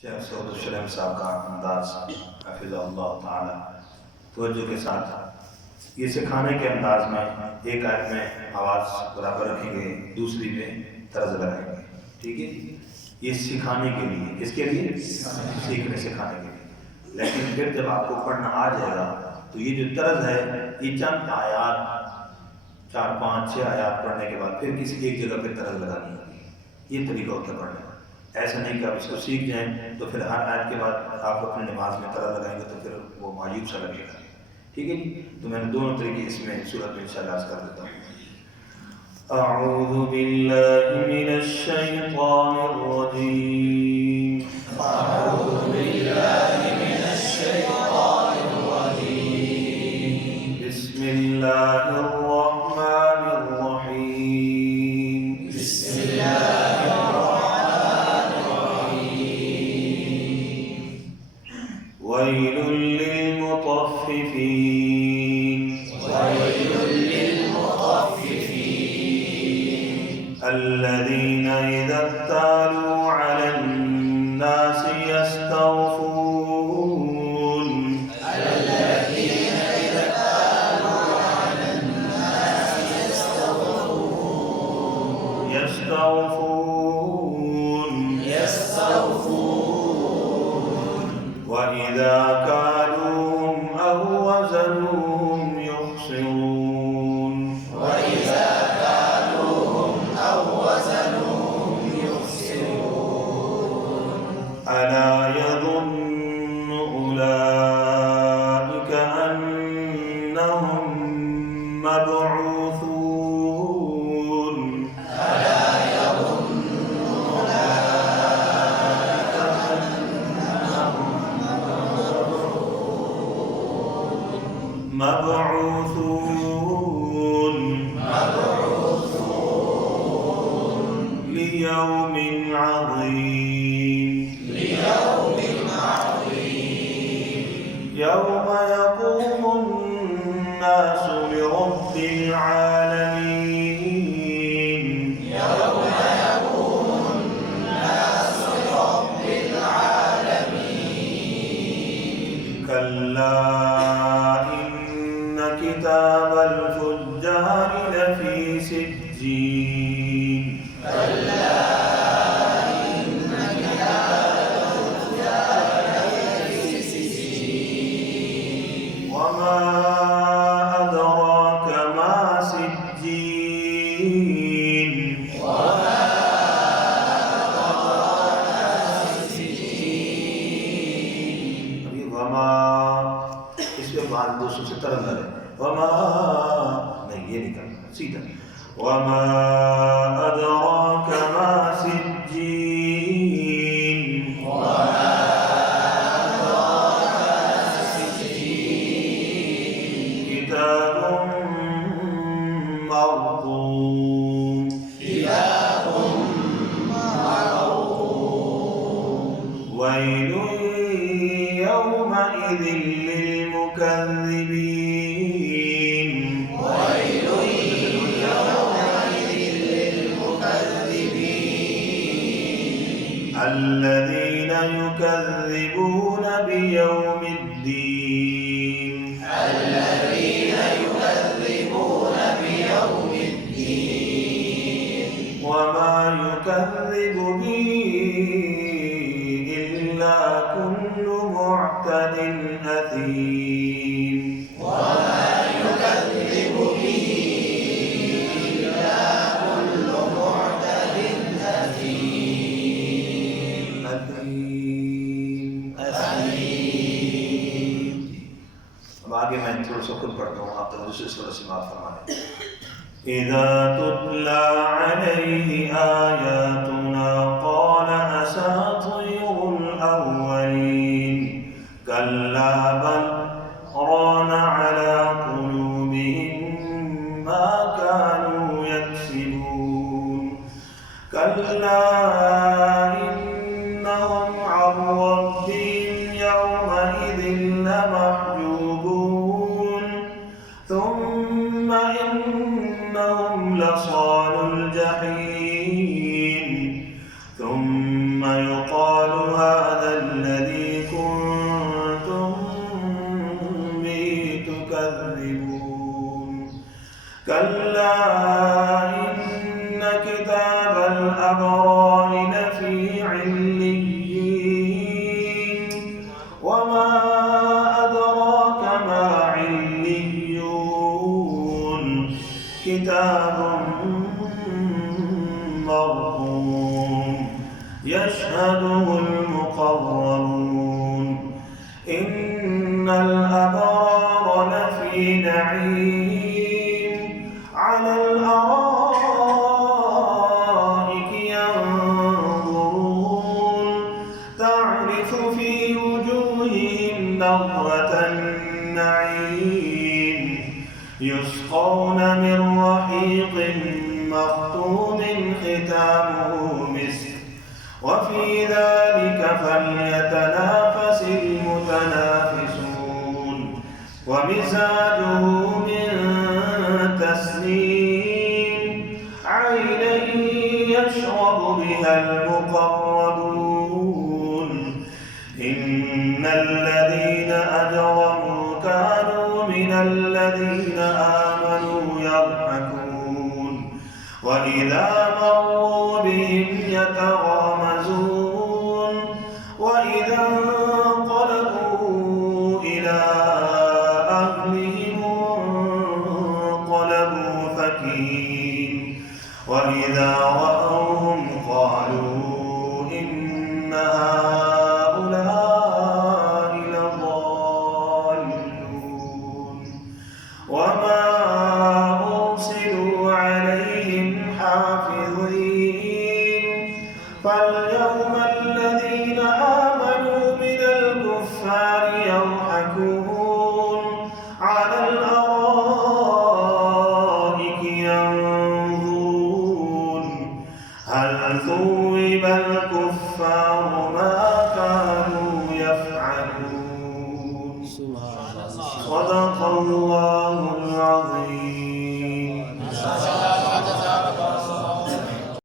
शेख सऊद शरीफ साहब का अंदाज हफिज़हुल्लाह ताला तवज्जो के साथ ये सिखाने के अंदाज में एक आयत में आवाज़ बराबर रखेंगे, दूसरी में तर्ज लगाएंगे। ठीक है, ये सिखाने के लिए, किसके लिए? सीखने सिखाने के लिए। लेकिन फिर जब आपको पढ़ना आ जाएगा तो ये जो तर्ज है, ये चंद आयात 4-5-6 आयात पढ़ने के बाद फिर किसी एक जगह पे तर्ज लगानी होगी। ये तरीका होता है पढ़ने का। ऐसा नहीं कि आप इसको सीख जाएं तो फिर हर आयत के बाद आप अपने नमाज में तर्ज लगाएंगे तो फिर वो मायूब सा लगेगा। ठीक है जी, तो मैंने दोनों तरीके इसमें सूरत में इंशाअल्लाह कर देता हूँ। अऊज़ु बिल्लाहि मिनश शैतानिर रजीम। अऊज़ु बिल्लाहि मिनश शैतानिर रजीम। बिस्मिल्लाहिर रहमानिर रहीम। बिस्मिल्लाहिर रहमानिर रहीम। वैलुल लिल मुतफ्फिफीन। वैलुल लिल الذين إذا اكتالوا على الناس يستوفون. الذين إذا اكتالوا على الناس يستوفون. وإذا كالوهم أو وزنوهم يخسرون. ألا يظن أولئك أنهم مبعوثون. ألا يظن أولئك أنهم مبعوثون ليوم عظيم. يوم يقوم الناس لرب العالمين. يوم يقوم الناس لرب العالمين. كلا إن كتاب الفجار لفي سجين. وما أدراك ما سجين. وما أدراك ما سجين. अभी वमा इसमें बाद 270 है। वमा नहीं, ये नहीं करना, सीधा वमा अदराक मा सिज्जीन। ويل يومئذ للمكذبين. ويل يومئذ للمكذبين الذين يكذبون بيوم الدين. الذين يكذبون بيوم الدين وما يكذب به كل معتد أثيم. وما يكذب به إلا كل معتد أثيم. अब आगे मैं थोड़ा सा खुद पढ़ता हूँ, आप तो दूसरे सूरह से बात फरमाएं। إذا تتلى عليه آياتنا قال أساطير الأولين. كلا بل ران على قلوبهم ما كانوا يكسبون. كلا إنهم عن ربهم يومئذ لمحجوبون. ثم إنهم لصالوا الجحيم. ثم يقال هذا تعرف في وجوههم نضرة النعيم يسقون من رحيق مختوم ختامه مسك وفي ذلك فليتنافس المتنافسون ومزاجه من تسنيم عينا يشرب بها المقربون إن الذين أجرموا كانوا من الذين آمنوا يضحكون وإذا مروا بهم يتغامزون وإذا انقلبوا إلى أهلهم انقلبوا فكين وإذا رأوهم قالوا إن هؤلاء لضالون وما أرسلوا عليهم حافظين فاليوم الذين آمنوا من الكفار يضحكون على الأرائك ينظرون هل ثوب الكفار ما كانوا يفعلون صدق الله العظيم.